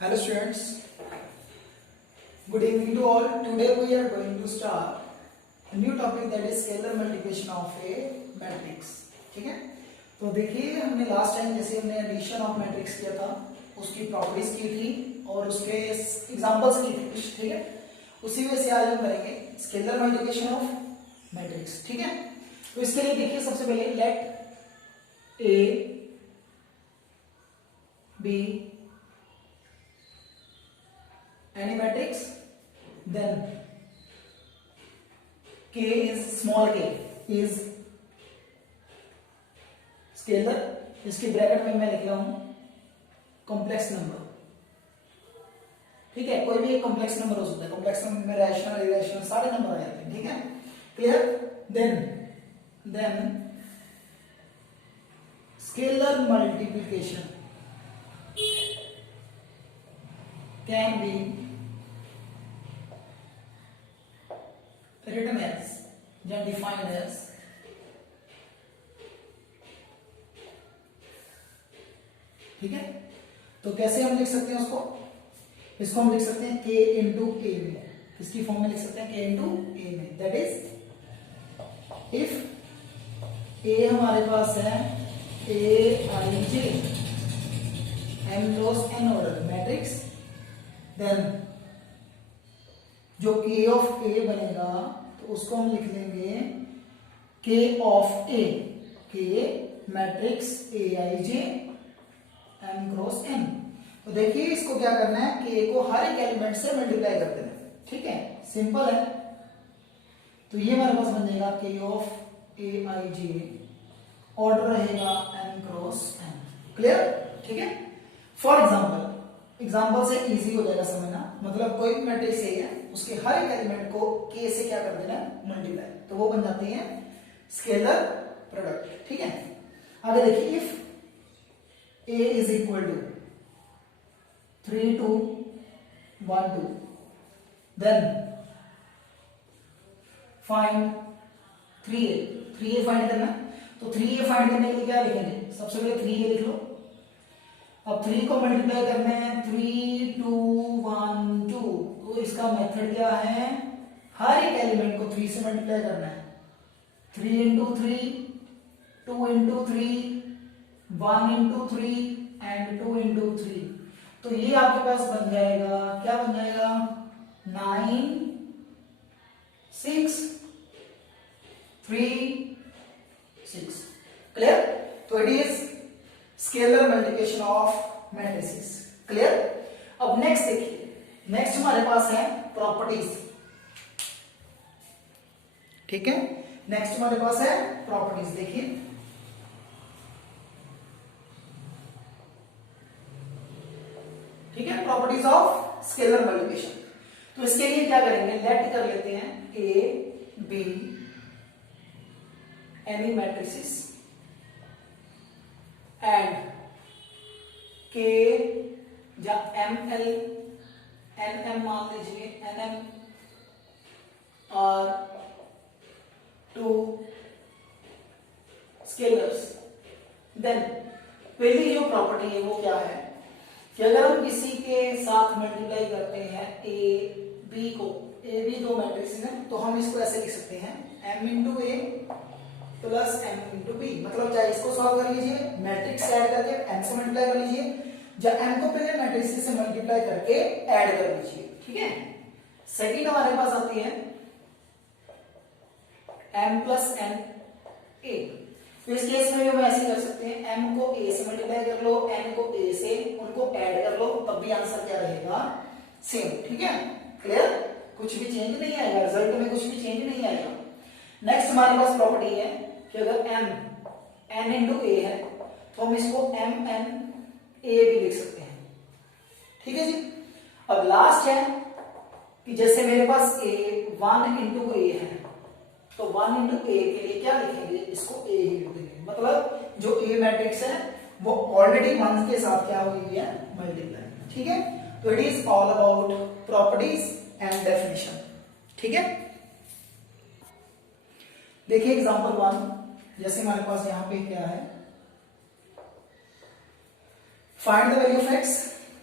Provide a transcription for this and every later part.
Hello students, good evening to all. Today we are going to start a new topic that is scalar multiplication of a matrix. ठीक है, तो देखिए हमने last time जैसे हमने addition of matrix किया था उसकी प्रॉपर्टीज की थी और उसके एग्जांपल्स की थी, ठीक है। उसी वजह से आज हम करेंगे स्केलर मल्टीप्लिकेशन ऑफ मैट्रिक्स, ठीक है। तो इसके लिए देखिए सबसे पहले let A be any matrix, then k is small k is scalar. इसकी ब्रैकेट में मैं लिख रहा हूं कॉम्प्लेक्स नंबर, ठीक है। कोई भी एक कॉम्प्लेक्स नंबर हो सकता है, कॉम्प्लेक्स नंबर में रैशनल इरेशनल सारे नंबर आ जाते हैं, ठीक है, clear. Then scalar multiplication can be written as या defined as ठीक है। तो कैसे हम लिख सकते हैं उसको, इसको हम लिख सकते हैं k इंटू ए में, किसकी फॉर्म में लिख सकते हैं k इंटू ए में, दैट इज इफ a हमारे पास है a i j m cross n order matrix, then जो k ऑफ a बनेगा तो उसको हम लिख लेंगे k of a, k matrix a i j m cross n। तो देखिए इसको क्या करना है, k को हर एक एलिमेंट से मल्टीप्लाई कर देना, ठीक है, सिंपल है। तो ये हमारे पास बन जाएगा k of a i j, order रहेगा m क्रॉस n, क्लियर, ठीक है। फॉर एग्जाम्पल से इजी हो जाएगा समझना, मतलब कोई भी मैट्रिक्स है उसके हर एक एलिमेंट को k से क्या कर देना है, मल्टीप्लाई, तो वो बन जाते हैं स्केलर प्रोडक्ट, ठीक है। आगे देखिए if a is equal to 3 2 1 2, then find 3a find करना। तो 3a फाइंड करने के लिए क्या लिखेंगे, सबसे पहले 3a लिख लो। अब 3 को मल्टीप्लाई करना है 3 2 1 2, तो इसका मेथड क्या है, हर एक एलिमेंट को 3 से मल्टीप्लाई करना है, 3 into 3 2 into 3 1 into 3 and 2 into 3। तो ये आपके पास बन जाएगा, क्या बन जाएगा, 9 6 3 6, क्लियर। तो it is scalar multiplication of matrices, clear. अब नेक्स्ट देखिए, नेक्स्ट हमारे पास है प्रॉपर्टीज, ठीक है। नेक्स्ट हमारे पास है प्रॉपर्टीज, देखिए ठीक है, प्रॉपर्टीज ऑफ स्केलर मल्टीप्लिकेशन। तो इसके लिए क्या करेंगे, लेट कर लेते हैं A be any matrices and k या एम एल एन एम मान लीजिए, एन एम और 2 स्केलर्स। देन पहली जो प्रॉपर्टी है वो क्या है कि अगर हम किसी के साथ मल्टीप्लाई करते हैं ए बी को, ए बी दो मैट्रिक्स है, तो हम इसको ऐसे लिख सकते हैं m इंटू ए प्लस m इंटू बी, मतलब चाहे इसको सॉल्व कर लीजिए, मैट्रिक्स ऐड करके m से मल्टीप्लाई कर लीजिए, या m को पहले मैट्रिक्स से मल्टीप्लाई करके ऐड कर लीजिए, ठीक है। सेकंड हमारे पास आती है m प्लस n a। तो इस केस में भी हम ऐसे कर सकते हैं, m को a से मल्टीप्लाई कर लो, n को a से, उनको ऐड कर लो, तब भी आंसर क्या रहेगा, सेम, ठीक है, क्लियर। कुछ भी चेंज नहीं आएगा, रिजल्ट में कुछ भी चेंज नहीं आएगा। नेक्स्ट हमारे पास प्रॉपर्टी है कि अगर m n इंटू a है तो हम इसको m n a भी लिख सकते हैं, ठीक है जी। अब लास्ट है कि जैसे मेरे पास a 1 इंटू a है, तो 1 इंटू a के लिए क्या लिखेंगे, इसको a ही लिख देंगे, मतलब जो a मैट्रिक्स है वो ऑलरेडी 1 के साथ क्या हुई है, मल्टीप्लाई, ठीक है। तो it is all about properties and definition, ठीक है। देखिए एग्जांपल 1, जैसे हमारे पास यहां पे क्या है, find the value of x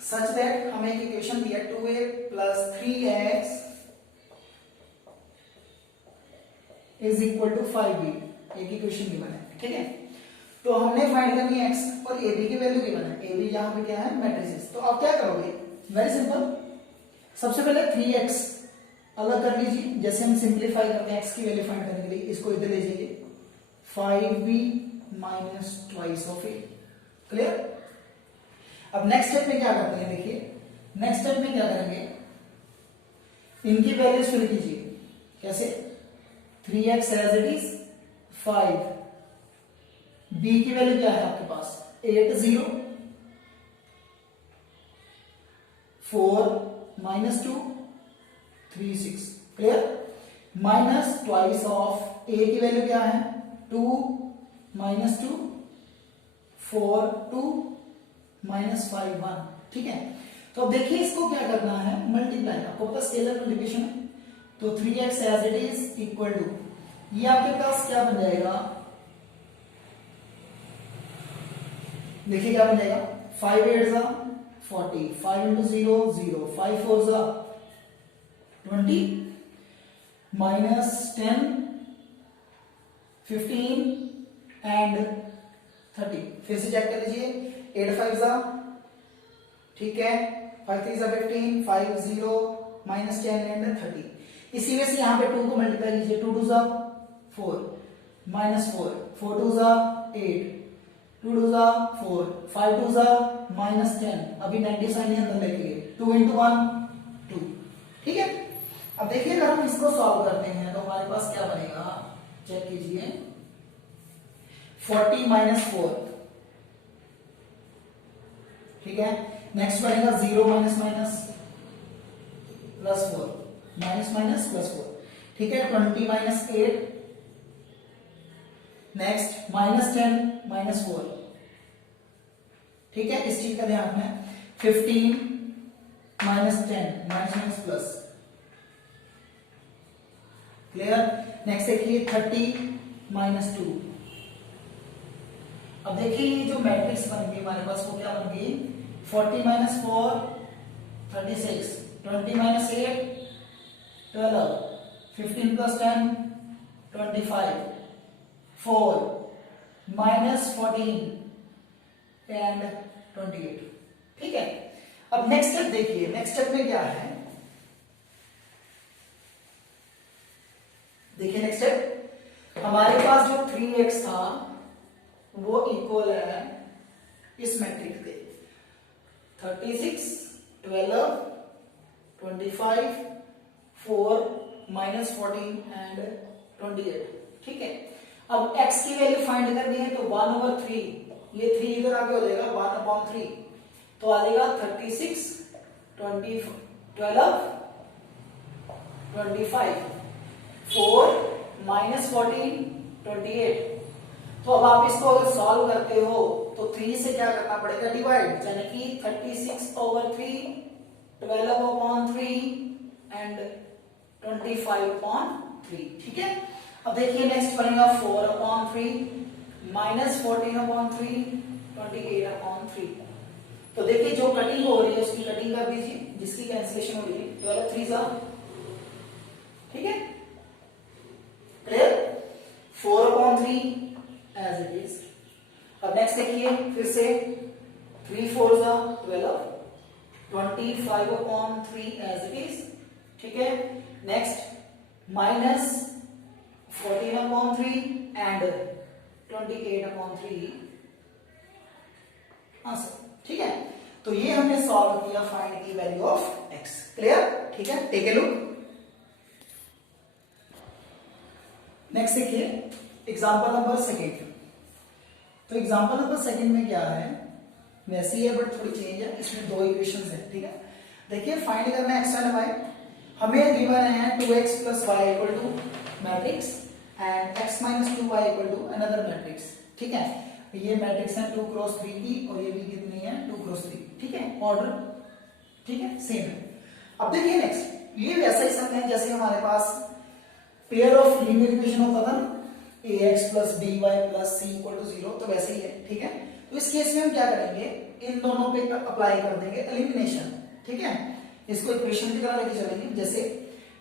such that हमें एक इक्वेशन दिया 2a plus 3x is equal to 5b, एक इक्वेशन गिवन है, ठीक है। तो हमने फाइंड करनी है x और ab की वैल्यू गिवन है, ab यहां पे क्या है मैट्रिसेस। तो आप क्या करोगे, वेरी सिंपल, सबसे पहले 3x अलग कर लीजिए, जैसे हम सिंप्लीफाई करते हैं x की वैल्यू फाइंड करने के लिए, इसको इधर ले जाइए, 5b minus twice of a, clear. अब नेक्स्ट स्टेप में क्या करते हैं, देखिए नेक्स्ट स्टेप में क्या करेंगे, इनकी वैल्यूज फिल कीजिए, कैसे, 3x as it is 5, b की वैल्यू क्या है आपके पास 8, 0, 4 minus 2 3 6, clear, minus twice of a की वैल्यू क्या है 2 माइनस 2 4 2 माइनस 5 1, ठीक है। तो अब देखिए इसको क्या करना है, मल्टीप्लाई, आपको पता स्केलर मल्टीप्लिकेशन है, तो 3x as it is equal to, ये आपके पास क्या बन जाएगा, देखिए क्या बन जाएगा, 5 8 जा 40, 5 into 0 0, 5 4 जा 20, माइनस 10 15 एंड 30, फिर से चेक कर लीजिए, 8 5 जा, ठीक है, 5 3 जा 15, 5 0 माइनस 10 एंड 30। इसी वजह से यहां पे 2 को मल्टीप्लाई कीजिए, 2 2 जा 4 माइनस 4, 4 2 जा 8, 2 2 जा 4, 5 2 जा माइनस 10, अभी नेगेटिव साइन अंदर लेके गए, 2 into 1 2, ठीक है। अब देखिए अगर हम इसको सॉल्व करते हैं तो हमारे पास क्या बनेगा, चेक कीजिए, 40 माइनस 4, ठीक है, नेक्स्ट बनेगा 0 minus minus plus 4, minus minus plus 4, ठीक है, 20 माइनस 8, नेक्स्ट माइनस 10 माइनस 4, ठीक है, इस चीज का ध्यान रखना है, 15 minus 10 minus minus plus, clear. Next देखिए 30 माइनस 2, अब देखिए ये जो मैट्रिक्स बन गई हमारे पास वो क्या बन गई, 40 minus 4 36, 20 minus 8 12, 15 plus 10 25, 4 minus 14 and 28, ठीक है। अब नेक्स्ट स्टेप देखिए, नेक्स्ट स्टेप में क्या है, देखिए नेक्स्ट स्टेप, हमारे पास जो 3x था वो इक्वल है इस मैट्रिक्स के 36 12 25 4 माइनस 14 एंड 28, ठीक है। अब x की वैल्यू फाइंड करनी है तो 1/3, ये 3 इधर आगे हो जाएगा 1/3, तो आ जाएगा 36 20 12 25 4 माइनस 14 28। तो अब आप इसको अगर सॉल्व करते हो तो 3 से क्या करना पड़ेगा, डिवाइड, यानी कि 36/3 12/3 एंड 25/3, ठीक है। अब देखिए नेक्स्ट बनेगा 4/3 माइनस 14/3 28/3। तो देखिए जो कटिंग हो रही है उसकी कटिंग कर दीजिए, जिसकी कैंसिलेशन हो रही है, 12 3 जा, ठीक है, क्लियर, 4/3 एज इट इज। अब नेक्स्ट देखिए फिर से 3 4 जा 12, 25/3 एज इट इज, ठीक है। नेक्स्ट माइनस 14/3 एंड 28/3 आंसर, ठीक है। तो ये हमने सॉल्व किया फाइंड की वैल्यू ऑफ x, क्लियर, ठीक है। टेक ए लुक, नेक्स्ट देखिए एग्जांपल नंबर सेकंड। तो एग्जांपल नंबर सेकंड में क्या है, वैसे ही है बट थोड़ी चेंज है, इसमें दो इक्वेशंस है, ठीक है। देखिए फाइंड करना है x एंड y, हमें गिवन है 2x plus y equal to matrix and x minus 2y equal to another matrix, ठीक है। ये मैट्रिक्स है 2 क्रॉस 3 की और ये भी कितनी है 2 क्रॉस 3, ठीक है, ऑर्डर, ठीक है, सेम है। अब देखिए नेक्स्ट, ये वैसा ही समझ है जैसे हमारे पास पेयर ऑफ लीनियर इक्वेशन होता था ना, ax plus by plus c equal to 0, तो वैसे ही है, ठीक है। तो इस केस में हम क्या करेंगे, इन दोनों पे अप्लाई कर देंगे एलिमिनेशन, ठीक है। इसको इक्वेशन की तरह लेके चलेंगे, जैसे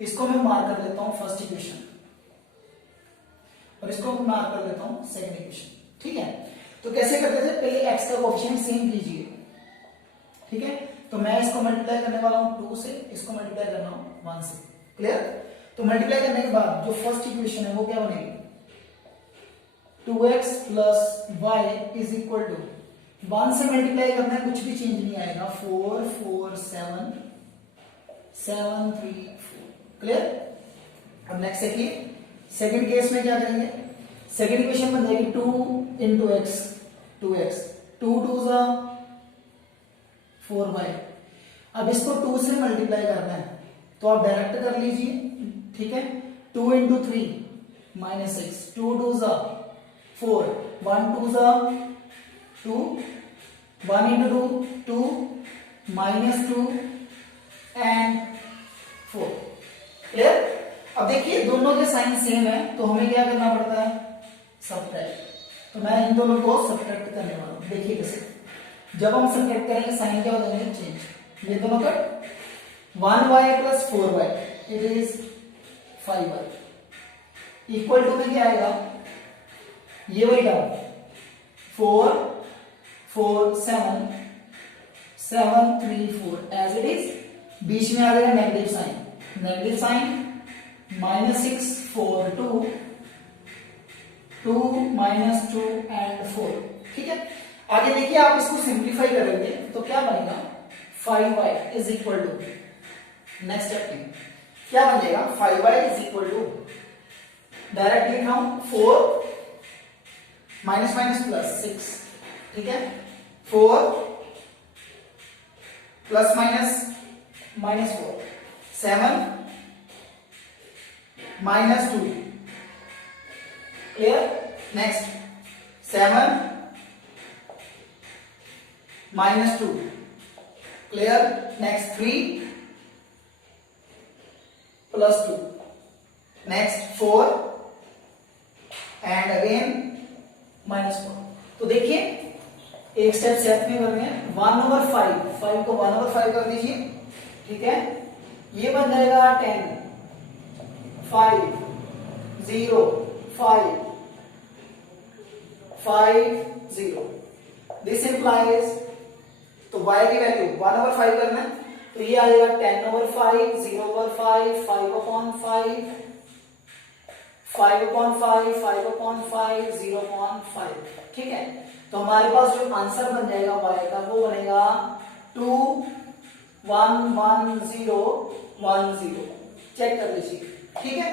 इसको मैं मार्क कर लेता हूं फर्स्ट इक्वेशन और इसको मैं मार्क कर लेता हूं सेकंड इक्वेशन, ठीक है। तो कैसे करते थे, पहले x का कोएफिशिएंट सेम कीजिए, ठीक है। तो मैं इसको मल्टीप्लाई करने वाला हूं 2 से, इसको मल्टीप्लाई करना हूं 1 से, क्लियर। तो मल्टीप्लाई करने के बाद जो फर्स्ट इक्वेशन है वो क्या बनेगी, 2x plus y is equal to 1 से मल्टीप्लाई करना है, कुछ भी चेंज नहीं आएगा, 4 4 7 7 3 4, क्लियर। अब नेक्स्ट देखिए, सेकंड केस में क्या करेंगे, सेकंड इक्वेशन बन जाएगी 2 इंटू एक्स, 2x, 2 2 जा 4y। अब इसको 2 से मल्टीप्लाई करना है तो आप डायरेक्ट कर लीजिए, ठीक है। 2 इंटू 3 माइनस 6, 2 2 जा 4, 1 2 जा 2, 1 इंटू 2 2 माइनस 2 एंड 4, क्लियर। अब देखिए दोनों के साइन सेम है तो हमें क्या करना पड़ता है, सब्ट्रैक्ट। तो मैं इन दोनों को सब्ट्रैक्ट करने वाला हूं, देखिए कैसे। जब हम सब्ट्रैक्ट करेंगे साइन क्या हो जाएंगे, चेंज, ये दोनों cut, 1y plus 4y it is 5y equal to में क्या आएगा, ये वही डाउन 4 4 7 7 3 4 एज इट इज, बीच में आ गया negative sign, negative sign -6 4 2 2 -2 and 4, ठीक है। आगे देखिए आप इसको सिंप्लीफाई करेंगे तो क्या बनेगा, 5y is equal to, next step क्या बन जाएगा, 5y is equal to, direct लिख रहा हूं 4 माइनस माइनस प्लस 6, ठीक है, 4 plus minus minus 4, 7 minus 2, clear. Next 7 minus 2, clear. Next 3 plus 2, next 4 and again -4। तो देखिए एक स्टेप सेट में कर रहे हैं, 1/5, 5 को 1/5 कर दीजिए, ठीक है। ये बन जाएगा 10 5 0 5 5 0, दिस इंप्लाइज, तो y की वैल्यू 1/5 करना है तो ये आएगा 10/5 0/5 5/5 5/5 5/5 0/5, ठीक है। तो हमारे पास जो आंसर बन जाएगा y का वो बनेगा 2 1 1 0 1 0, चेक कर लीजिए, ठीक है।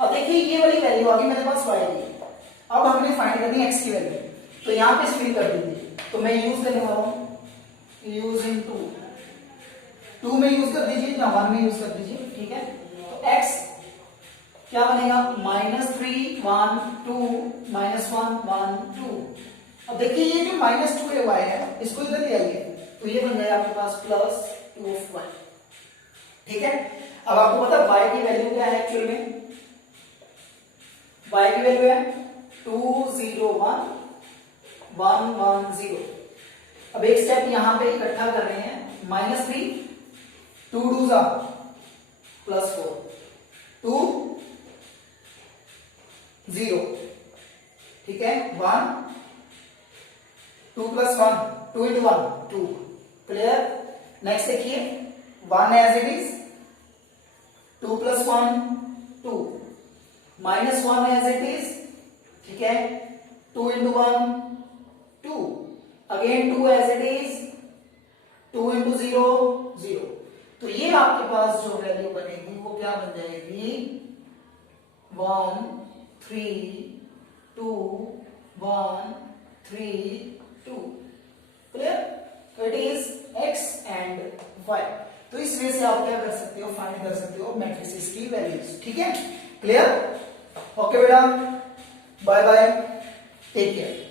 अब देखिए ये वाली वैल्यू आ गई मेरे पास y की, अब हमने फाइंड करनी है x की वैल्यू, तो यहां पे स्प्लिट कर दीजिए। तो मैं यूज करने वाला हूं यूजिंग 2 में यूज कर दीजिए या 1 में यूज कर दीजिए, ठीक है। तो x क्या बनेगा, -3 1 2 -1 1 2। अब देखिए ये जो -2 है y है, इसको इधर ले आइए तो ये बन जाएगा आपके पास +2y, ठीक है। अब आपको पता y की वैल्यू क्या है, एक्चुअल में y की वैल्यू है 2 0 1 1 1 0। अब एक स्टेप यहां पे इकट्ठा कर रहे हैं, -3 2 2 जा +4 2 0, ठीक है, 1 2 + 1 2 × 1 2, क्लियर। नेक्स्ट देखिए 1 as it is, 2 + 1 2, -1 as it is, ठीक है, 2 × 1 2, अगेन 2 एज इट इज, 2 × 0 0। तो ये आपके पास जो वैल्यू बनेगी वो क्या बन जाएगी, 1 3 2 1 3 2, क्लियर। तो it is x and y। तो इस वे से आप क्या कर सकते हो, फाइंड कर सकते हो मैट्रिसेस की वैल्यूज, ठीक है, क्लियर। ओके बेटा, बाय बाय, टेक केयर।